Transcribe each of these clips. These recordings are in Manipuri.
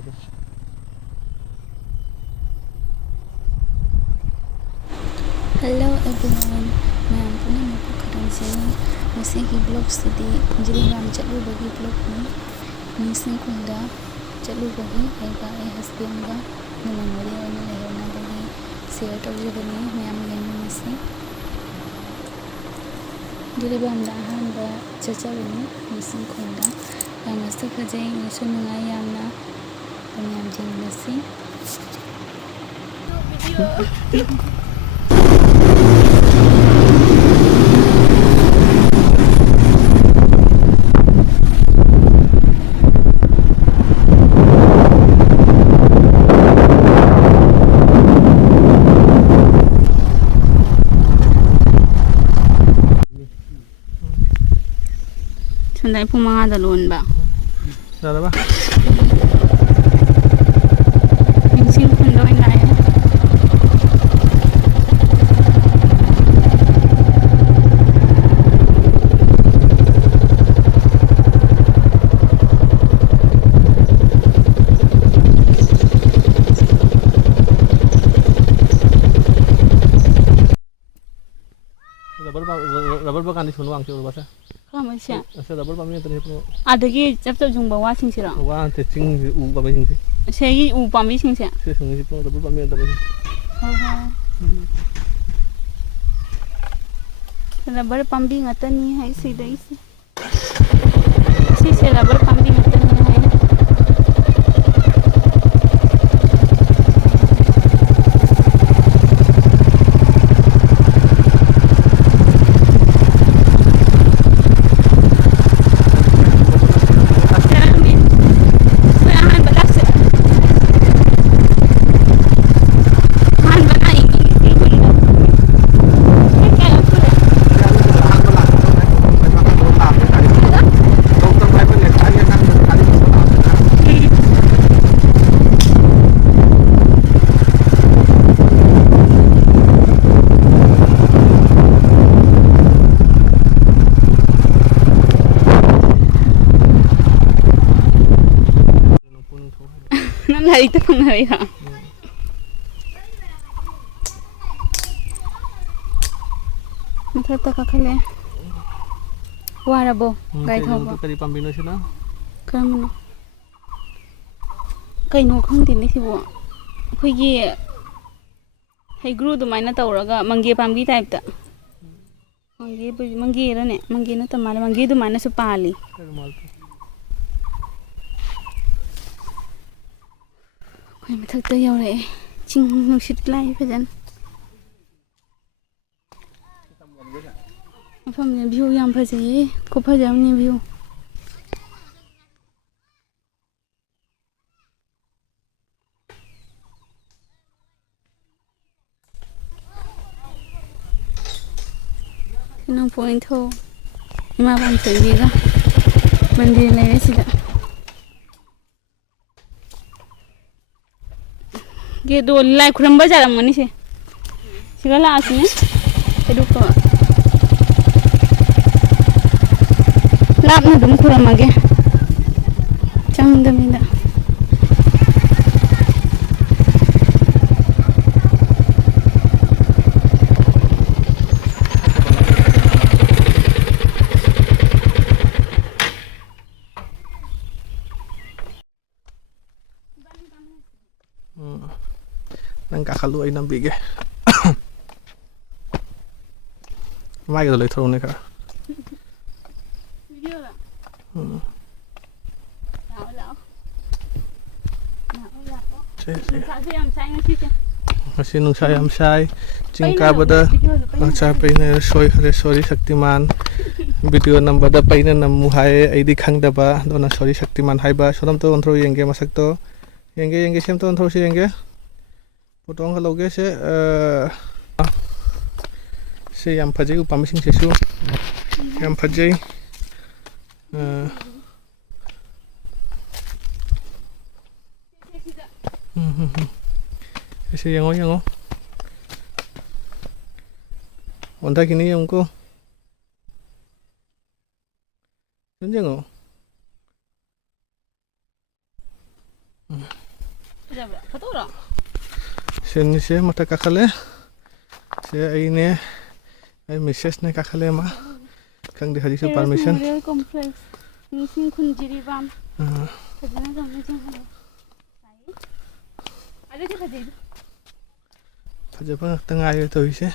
Hello everyone, ma'am punamak karamjani masigi blog study Jiringam chalubagi blog ni nising kunda chalubagi aiga ai husband ga memory ona lehona bagi share tawjabani ma'am yemi masi Jiringam da hanba chachabani nising kunda yamasta khajai nisu nungai yamna ma'am jing masi Sandai pung mga dalon ba? Dala ba? Minsin kung gawin na yan. Rubber ba kandi sunuang siya ba sa? Kama siya. Asa rubber ba miyan tani po? Adagi chap chap jung ba wa sing sira. Wa te ching u ba ba sing si. Segi u pam bi sing siya. Si sung si po rubber ba miyan tani. Rubber pam bi ngatani hai si dai si. Si rubber pam bi ngatani hai. Itu pengaruh ya. Mata kakaknya. Warabo, gaya tahu ba? Kali pambino siya na. Kamu. Kaya nukang din si bu. Kuigi. Hey guru tu mana tahu raga manggi pambi type ta. Manggi rane, manggi na tamala manggi tu mana supali. Mà thực tế yêu này chinh nó xịt lại phải dân phẩm view yang phải gì có phải giống như view nó point thôi mà bằng chuyện gì đó mình đi lấy gì đó Dia dua like kurang baca dalam ni sih. Segala asnya. Hidup tu. Lap na dum kurang lagi. Jangan demi dah. Nang kakaluay ng bigay. Mai cái lấy thâu này cả. Video lah. Kasi nung sayam say, cingka bada, capay na sorry Shaktiman. Video nang bada pay na namuhay ay di kang daba, doon na sorry Shaktiman hay ba. Soram to kontrol yenge masak to. Yenge siyem to kontrol si yenge. Putong kalau guys si yang pajai upami sing sesu yang pajai si yang onta kini yang ko yang Foto Sini se mata kakale. Se ini message ne kakale ma. Kang di hadis permission. Memorial Complex. Nising Khunjiri Bam. Khajana jamne jang halo. Ada di khajai. Khajaba tengah ayo tu ise.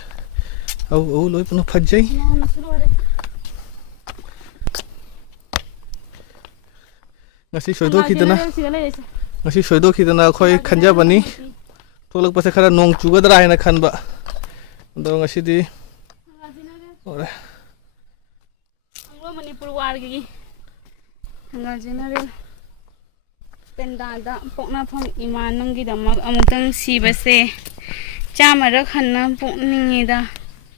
Au loi puno phajai. Na nasuru ore. Ngasi soido khidana. Ngasi soido khidana khoi khanja bani. Tolak pase khara nong chugadra haina khanba. Ando ngasi di. Ore. Anglo Manipur war gi. Hangal general. Pendada pokna phang iman nang gi damak amutang sibase. Chamara khanna pokningida.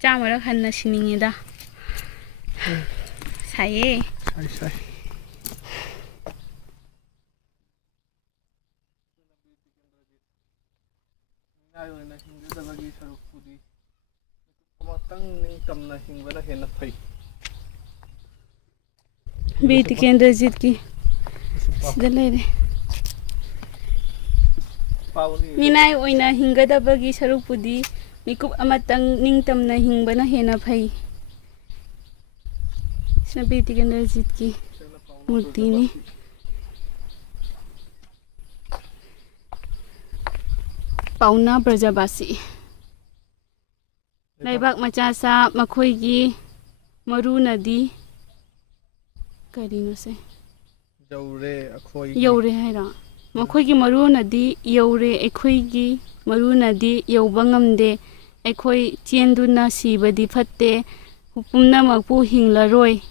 Chamara khanna siningida. Sai. Sai. Ayo na hinga da bagi saruk pudi. Matang ning tam na hingwa na hena phai. Beat Kendrajit ki. Dalere. Minai oina hinga da bagi saruk pudi. Mikup amatang ning tam na hingba na hena phai. Sna Beat Kendrajit ki murti ni. Pauna Brajabasi Laibak Machasa Makoigi Maru Nadi Karino se Yaure Haira Makoigi Maru Nadi Yaure Ekoigi Maru Nadi Yaubangamde Ekoi Tienduna Sibadi Fatte Hupumna Makpu Hinglaroi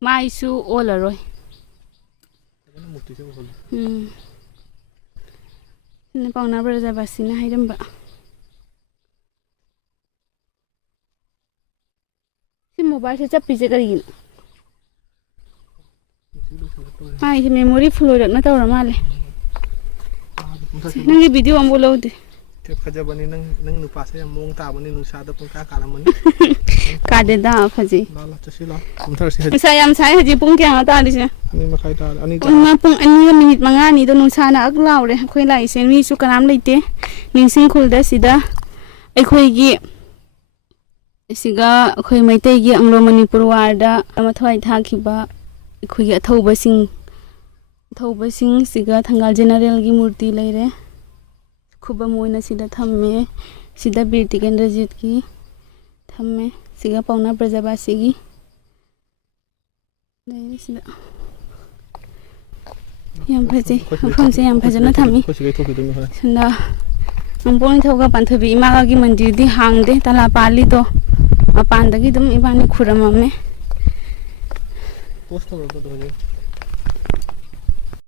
Maisu Olaroi Pauna Brajabasi na haidamba. Si mobile se chappi je karigin. Ai si memory full rak na tawra male. Nangi video ambo lawde. Tep khaja bani nang nupa se mong ta bani nusa da pung ka kala mani. Ka de da phaji. La chasi la. Kumthar si haji. Sa yam sai haji pung kya ta ri se. Ani makai ta ani ta. Pung ani minute manga ni do nusa na aklaw re khoi lai se mi su kanam leite. Ningsing khul da sida ekhoi gi siga khoi maitai gi Anglo Manipur war da amathwai thakhiba ekhoi gi athauba sing siga Thangal General gi murti leire. Khuba moina sida thamme sida Beat Kendrajit ki thamme siga Pauna Brajabasi gi leire sida yam phaje pham se yam phajana thami sanda nongpong thoga panthabi imaga gi mandir di hangde tala pali to apandagi dum ibani khuramame post to